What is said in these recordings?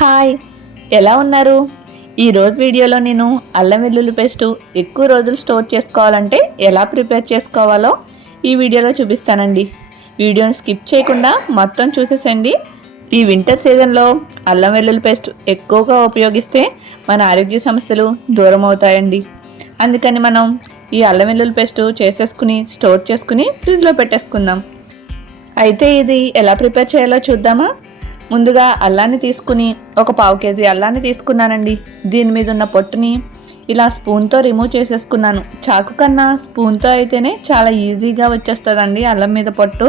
Hi, ఎలా ఉన్నారు? ఈరోజు వీడియోలో నేను అల్లం వెల్లుల్లి పేస్ట్ ఎక్కువ రోజులు స్టోర్ చేసుకోవాలంటే ఎలా ప్రిపేర్ చేసుకోవాలో ఈ వీడియోలో చూపిస్తానండి. వీడియోని స్కిప్ చేయకుండా మొత్తం చూసేసండి. ఈ వింటర్ సీజన్లో అల్లం వెల్లుల్లి పేస్ట్ ఎక్కువగా ఉపయోగిస్తే మన ఆరోగ్య సమస్యలు దూరం అవుతాయండి. అందుకని మనం ఈ అల్లం వెల్లుల్లి పేస్ట్ చేసేసుకుని స్టోర్ చేసుకుని ఫ్రిడ్జ్లో పెట్టేసుకుందాం. అయితే ఇది ఎలా ప్రిపేర్ చేయాలో చూద్దామా? ముందుగా అల్లాన్ని తీసుకుని ఒక 1/2 కేజీ అల్లాన్ని తీసుకున్నానండి. దీని మీద ఉన్న పొట్టుని ఇలా స్పూన్తో రిమూవ్ చేసేసుకున్నాను. చాకు కన్నా స్పూన్తో అయితేనే చాలా ఈజీగా వచ్చేస్తుందండి అల్లం మీద పొట్టు.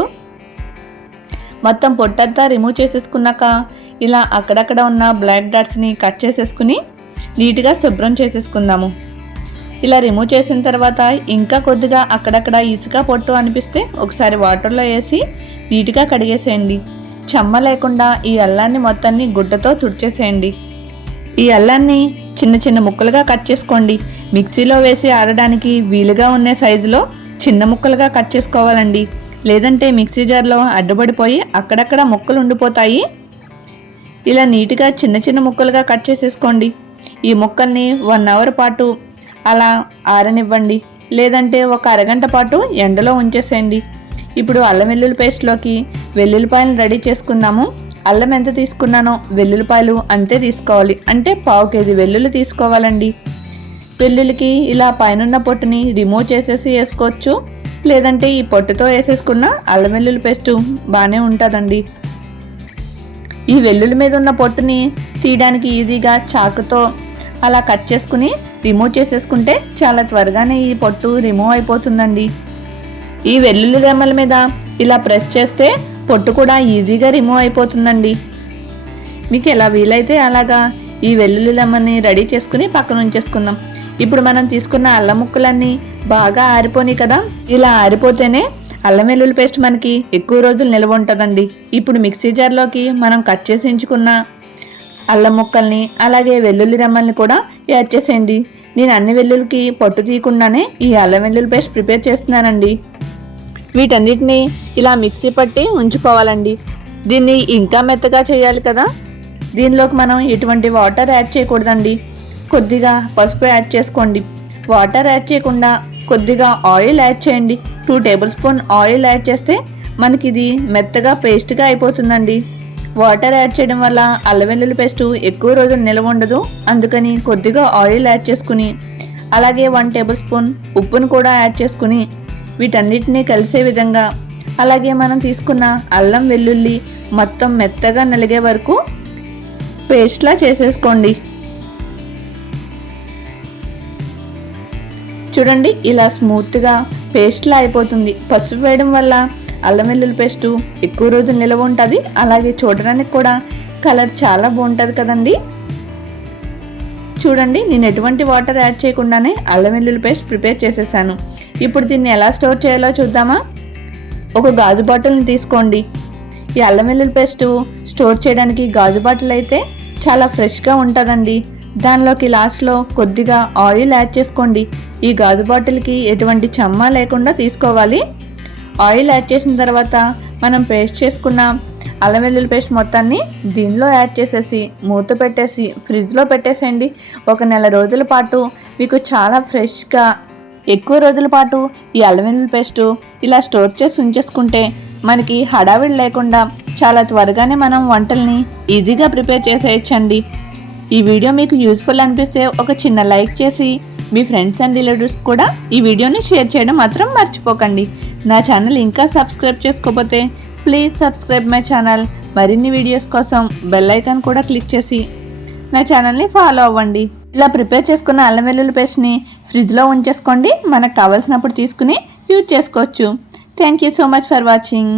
మొత్తం పొట్టంతా రిమూవ్ చేసేసుకున్నాక ఇలా అక్కడక్కడ ఉన్న బ్లాక్ డాట్స్ని కట్ చేసేసుకుని నీట్గా శుభ్రం చేసేసుకుందాము. ఇలా రిమూవ్ చేసిన తర్వాత ఇంకా కొద్దిగా అక్కడక్కడ ఇసుక పొట్టు అనిపిస్తే ఒకసారి వాటర్లో వేసి నీట్గా కడిగేసేయండి. చెమ్మ లేకుండా ఈ అల్లాన్ని మొత్తాన్ని గుడ్డతో తుడిచేసేయండి. ఈ అల్లాన్ని చిన్న చిన్న ముక్కలుగా కట్ చేసుకోండి. మిక్సీలో వేసి ఆడడానికి వీలుగా ఉన్న సైజులో చిన్న ముక్కలుగా కట్ చేసుకోవాలండి. లేదంటే మిక్సీ జార్లో అడ్డుపడిపోయి అక్కడక్కడ ముక్కలు ఉండిపోతాయి. ఇలా నీట్గా చిన్న చిన్న ముక్కలుగా కట్ చేసేసుకోండి. ఈ ముక్కల్ని 1 అవర్ పాటు అలా ఆరనివ్వండి. లేదంటే ఒక అరగంట పాటు ఎండలో ఉంచేసేయండి. ఇప్పుడు అల్లం వెల్లుల్లి పేస్ట్లోకి వెల్లుల్లిపాయలను రెడీ చేసుకుందాము. అల్లం ఎంత తీసుకున్నానో వెల్లుల్లిపాయలు అంతే తీసుకోవాలి. అంటే 1/2 కేజీ వెల్లుల్లి తీసుకోవాలండి. వెల్లుల్లికి ఇలా పైనున్న పొట్టుని రిమూవ్ చేసేసి వేసుకోవచ్చు. లేదంటే ఈ పొట్టుతో వేసేసుకున్న అల్లం వెల్లుల్లి పేస్ట్ బాగానే ఉంటుందండి. ఈ వెల్లుల్లి మీద ఉన్న పొట్టుని తీయడానికి ఈజీగా చాకుతో అలా కట్ చేసుకుని రిమూవ్ చేసేసుకుంటే చాలా త్వరగానే ఈ పొట్టు రిమూవ్ అయిపోతుందండి. ఈ వెల్లుల్లి రెమ్మల మీద ఇలా ప్రెస్ చేస్తే పొట్టు కూడా ఈజీగా రిమూవ్ అయిపోతుందండి. మీకు ఎలా వీలైతే అలాగా ఈ వెల్లుల్లి రెమ్మని రెడీ చేసుకుని పక్కన ఉంచేసుకుందాం. ఇప్పుడు మనం తీసుకున్న అల్లం ముక్కలన్నీ బాగా ఆరిపోయి కదా, ఇలా ఆరిపోతేనే అల్లం వెల్లుల్లి పేస్ట్ మనకి ఎక్కువ రోజులు నిల్వ ఉంటుందండి. ఇప్పుడు మిక్సీ జార్లోకి మనం కట్ చేసి ఉంచుకున్న అల్లం ముక్కల్ని అలాగే వెల్లుల్లి రెమ్మల్ని కూడా యాడ్ చేసేయండి. నేను అన్ని వెల్లుల్లికి పొట్టు తీయకుండానే ఈ అల్లం వెల్లుల్లి పేస్ట్ ప్రిపేర్ చేస్తున్నానండి. వీటన్నిటిని ఇలా మిక్సీ పట్టి ఉంచుకోవాలండి. దీన్ని ఇంకా మెత్తగా చేయాలి కదా, దీనిలోకి మనం ఎటువంటి వాటర్ యాడ్ చేయకూడదండి. కొద్దిగా పసుపు యాడ్ చేసుకోండి. వాటర్ యాడ్ చేయకుండా కొద్దిగా ఆయిల్ యాడ్ చేయండి. 2 టేబుల్ స్పూన్ ఆయిల్ యాడ్ చేస్తే మనకి ఇది మెత్తగా పేస్ట్గా అయిపోతుందండి. వాటర్ యాడ్ చేయడం వల్ల అల్లం వెల్లుల్లి పేస్ట్ ఎక్కువ రోజులు నిల్వ ఉండదు. అందుకని కొద్దిగా ఆయిల్ యాడ్ చేసుకుని అలాగే 1 టేబుల్ స్పూన్ ఉప్పును కూడా యాడ్ చేసుకుని వీటన్నిటినీ కలిసే విధంగా అలాగే మనం తీసుకున్న అల్లం వెల్లుల్లి మొత్తం మెత్తగా నలిగే వరకు పేస్ట్లా చేసేసుకోండి. చూడండి, ఇలా స్మూత్గా పేస్ట్లా అయిపోతుంది. పసుపు వేయడం వల్ల అల్లం వెల్లుల్లి పేస్ట్ ఎక్కువ రోజులు నిల్వ ఉంటుంది. అలాగే చూడడానికి కూడా కలర్ చాలా బాగుంటుంది కదండి. చూడండి, నేను ఎటువంటి వాటర్ యాడ్ చేయకుండానే అల్లం వెల్లుల్లి పేస్ట్ ప్రిపేర్ చేసేసాను. ఇప్పుడు దీన్ని ఎలా స్టోర్ చేయాలో చూద్దామా? ఒక గాజు బాటిల్ని తీసుకోండి. ఈ అల్లం వెల్లుల్లి పేస్ట్ స్టోర్ చేయడానికి గాజు బాటిల్ అయితే చాలా ఫ్రెష్గా ఉంటుందండి. దానిలోకి లాస్ట్లో కొద్దిగా ఆయిల్ యాడ్ చేసుకోండి. ఈ గాజు బాటిల్కి ఎటువంటి చెమ్మ లేకుండా తీసుకోవాలి. ఆయిల్ యాడ్ చేసిన తర్వాత మనం పేస్ట్ చేసుకున్న అల్లం వెల్లుల్లి పేస్ట్ మొత్తాన్ని దీనిలో యాడ్ చేసేసి మూత పెట్టేసి ఫ్రిడ్జ్లో పెట్టేసేయండి. 1 నెల రోజుల పాటు మీకు చాలా ఫ్రెష్గా ఎక్కువ రోజుల పాటు ఈ అల్లం వెల్లుల్లి పేస్ట్ ఇలా స్టోర్ చేసి ఉంచేసుకుంటే మనకి హడావిడి లేకుండా చాలా త్వరగానే మనం వంటల్ని ఈజీగా ప్రిపేర్ చేసేయచ్చండి. ఈ వీడియో మీకు యూస్ఫుల్ అనిపిస్తే ఒక చిన్న లైక్ చేసి మీ ఫ్రెండ్స్ అండ్ రిలేటివ్స్ కూడా ఈ వీడియోని షేర్ చేయడం మాత్రం మర్చిపోకండి. నా ఛానల్ ఇంకా సబ్స్క్రైబ్ చేసుకోకపోతే ప్లీజ్ సబ్స్క్రైబ్ మై ఛానల్. మరిన్ని వీడియోస్ కోసం బెల్ ఐకాన్ కూడా క్లిక్ చేసి నా ఛానల్ని ఫాలో అవ్వండి. ఇలా ప్రిపేర్ చేసుకున్న అల్లం వెల్లుల్లి పేస్ట్ని ఫ్రిడ్జ్లో ఉంచేసుకోండి. మనకు కావాల్సినప్పుడు తీసుకుని యూజ్ చేసుకోవచ్చు. Thank you so much for watching.